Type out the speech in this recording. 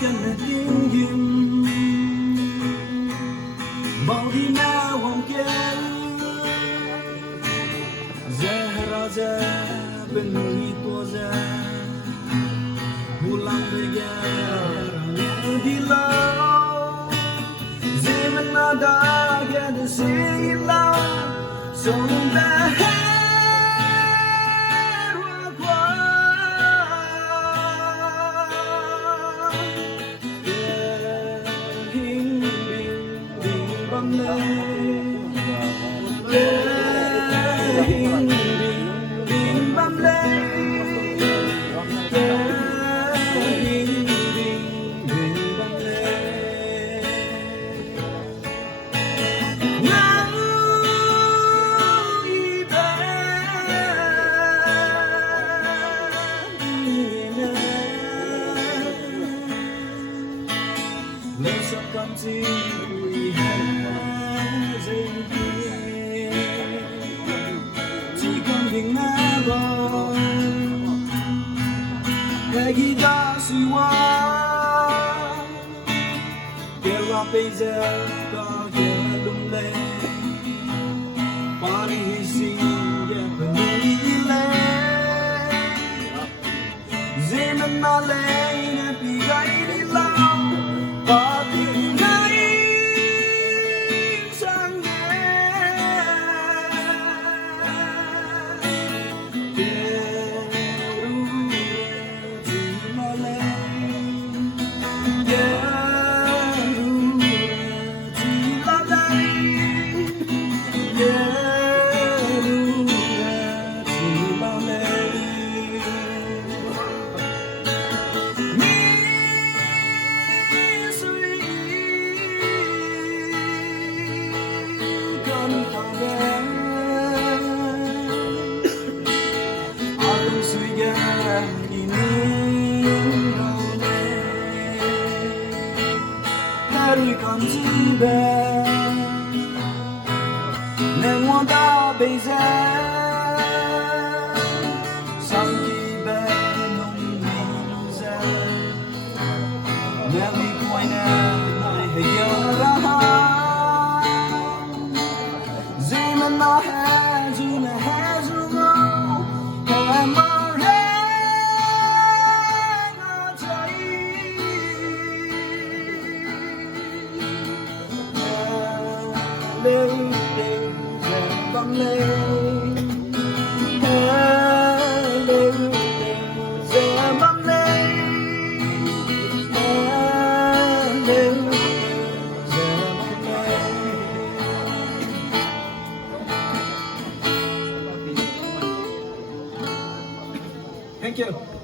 can nothing you Body now won't get Zahraza Benui Toza Pulang begar di laut Zaman nada Gada silau Sonda Continue has in here. Chỉ cần tình ngã rồi, ngày khi ta suy qua, để ra bây giờ có thể lung lay, bỏ đi hy sinh để phần đi lên, dễ mình nói lên để bị gãy đi lâu. Con chim bé nên muốn ta bây giờ sau khi bé nông nông ra nhà mi quay nè này hay nhớ ra gì mà nó hay dù này hay dù ngô hay mà Hãy Thank you.